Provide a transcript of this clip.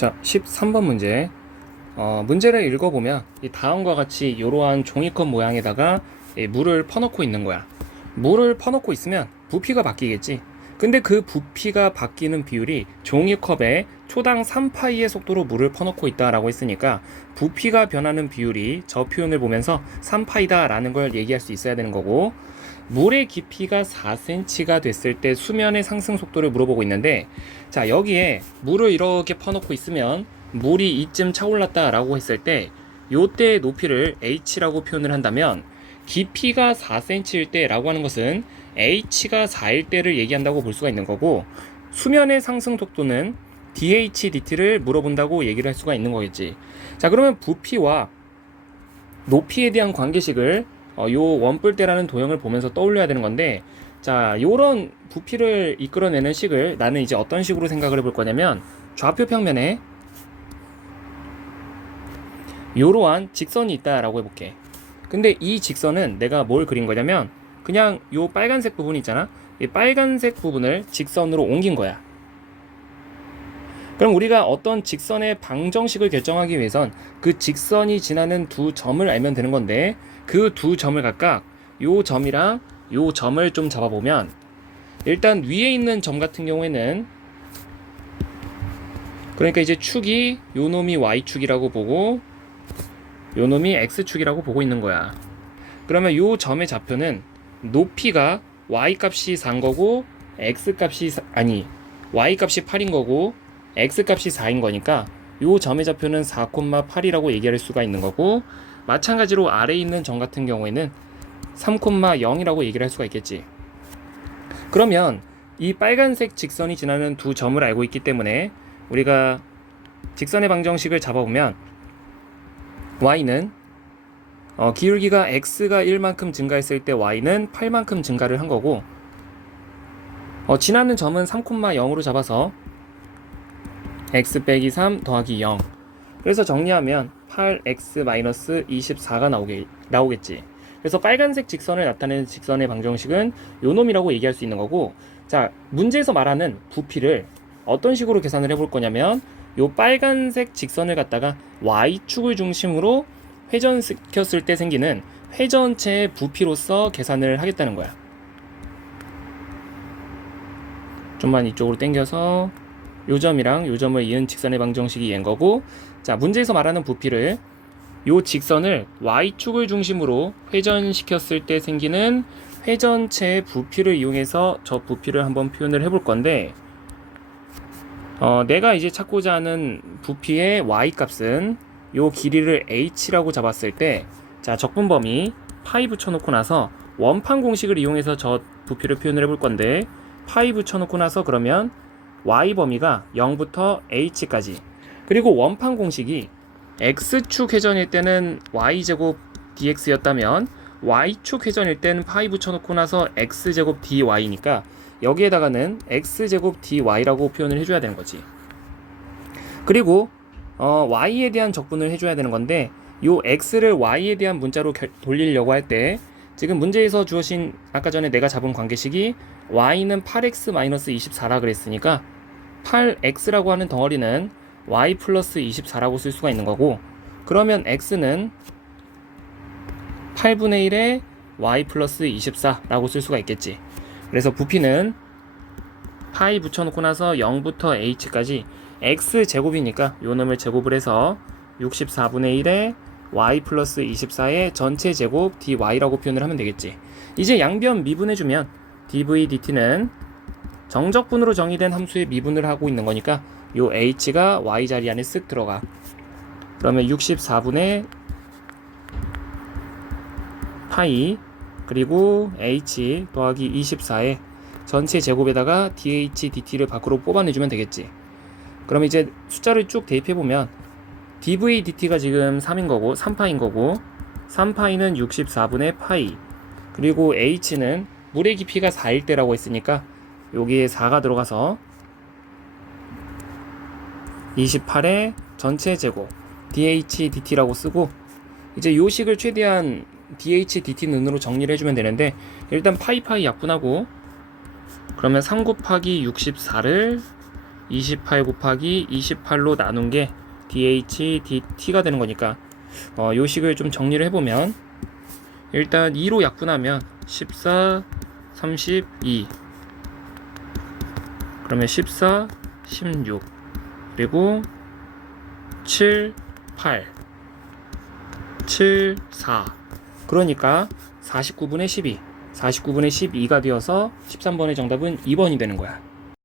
자, 13번 문제. 문제를 읽어보면 이 다음과 같이 이러한 종이컵 모양에다가 이 물을 퍼넣고 있는 거야. 물을 퍼넣고 있으면 부피가 바뀌겠지. 근데 그 부피가 바뀌는 비율이 종이컵에 초당 3파이의 속도로 물을 퍼넣고 있다라고 했으니까 부피가 변하는 비율이 저 표현을 보면서 3파이다 라는 걸 얘기할 수 있어야 되는 거고, 물의 깊이가 4cm가 됐을 때 수면의 상승 속도를 물어보고 있는데, 자, 여기에 물을 이렇게 퍼놓고 있으면 물이 이쯤 차올랐다 라고 했을 때 요때의 높이를 h라고 표현을 한다면, 깊이가 4cm일 때 라고 하는 것은 h가 4일 때를 얘기한다고 볼 수가 있는 거고, 수면의 상승 속도는 dh, dt를 물어본다고 얘기를 할 수가 있는 거겠지. 자, 그러면 부피와 높이에 대한 관계식을 요 원뿔대라는 도형을 보면서 떠올려야 되는 건데, 자, 요런 부피를 이끌어내는 식을 나는 이제 어떤 식으로 생각을 해볼 거냐면, 좌표 평면에 요러한 직선이 있다라고 해볼게. 근데 이 직선은 내가 뭘 그린 거냐면, 그냥 요 빨간색 부분 있잖아, 이 빨간색 부분을 직선으로 옮긴 거야. 그럼 우리가 어떤 직선의 방정식을 결정하기 위해선 그 직선이 지나는 두 점을 알면 되는 건데, 그 두 점을 각각 요 점이랑 요 점을 좀 잡아보면, 일단 위에 있는 점 같은 경우에는, 그러니까 이제 축이 요 놈이 y축이라고 보고 요 놈이 x축이라고 보고 있는 거야. 그러면 요 점의 좌표는 높이가 y 값이 4인 거고 x 값이 y 값이 8인 거고 x 값이 4인 거니까 요 점의 좌표는 4,8이라고 얘기할 수가 있는 거고, 마찬가지로 아래에 있는 점 같은 경우에는 3,0이라고 얘기를 할 수가 있겠지. 그러면 이 빨간색 직선이 지나는 두 점을 알고 있기 때문에 우리가 직선의 방정식을 잡아보면 y는 기울기가 x가 1만큼 증가했을 때 y는 8만큼 증가를 한 거고, 지나는 점은 3,0으로 잡아서 x 빼기 3 더하기 0, 그래서 정리하면 8x-24가 나오겠지. 그래서 빨간색 직선을 나타내는 직선의 방정식은 요 놈이라고 얘기할 수 있는 거고, 자, 문제에서 말하는 부피를 어떤 식으로 계산을 해볼 거냐면, 요 빨간색 직선을 갖다가 y축을 중심으로 회전시켰을 때 생기는 회전체의 부피로서 계산을 하겠다는 거야. 좀만 이쪽으로 당겨서 요 점이랑 요 점을 이은 직선의 방정식이 얘인 거고, 자, 문제에서 말하는 부피를 요 직선을 y축을 중심으로 회전시켰을 때 생기는 회전체의 부피를 이용해서 저 부피를 한번 표현을 해볼 건데, 내가 이제 찾고자 하는 부피의 y 값은 요 길이를 h라고 잡았을 때, 자, 적분 범위 파이 붙여놓고 나서 원판 공식을 이용해서 저 부피를 표현을 해볼 건데, 파이 붙여놓고 나서 그러면 y 범위가 0부터 h까지, 그리고 원판 공식이 x축 회전일 때는 y제곱 dx였다면 y축 회전일 때는 파이 붙여놓고 나서 x제곱 dy니까 여기에다가는 x제곱 dy라고 표현을 해줘야 되는 거지. 그리고 y에 대한 적분을 해줘야 되는 건데, 요 x를 y에 대한 문자로 돌리려고 할 때, 지금 문제에서 주어진 아까 전에 내가 잡은 관계식이 y는 8x-24라 그랬으니까 8x라고 하는 덩어리는 y 플러스 24라고 쓸 수가 있는 거고, 그러면 x는 8분의 1에 y 플러스 24라고 쓸 수가 있겠지. 그래서 부피는 파이 붙여놓고 나서 0부터 h까지 x제곱이니까 요 놈을 제곱을 해서 64분의 1에 y 플러스 24의 전체 제곱 dy라고 표현을 하면 되겠지. 이제 양변 미분해주면 dv dt는 정적분으로 정의된 함수의 미분을 하고 있는 거니까 요 h가 y 자리 안에 쓱 들어가. 그러면 64분의 파이 그리고 h 더하기 24의 전체 제곱에다가 dh dt를 밖으로 뽑아내주면 되겠지. 그럼 이제 숫자를 쭉 대입해보면 dv dt가 지금 3인 거고 3파인 거고, 3파이는 64분의 파이, 그리고 h는 물의 깊이가 4일 때라고 했으니까 여기에 4가 들어가서 28의 전체 제곱 dh dt라고 쓰고, 이제 요 식을 최대한 dh dt 는으로 정리를 해주면 되는데, 일단 파이 약분하고, 그러면 3 곱하기 64를 28 곱하기 28로 나눈 게 dh dt가 되는 거니까 요 식을 좀 정리를 해보면 일단 2로 약분하면 14, 32 그러면 14, 16 그리고 7, 8 7, 4 그러니까 49분의 12 49분의 12가 되어서 13번의 정답은 2번이 되는 거야.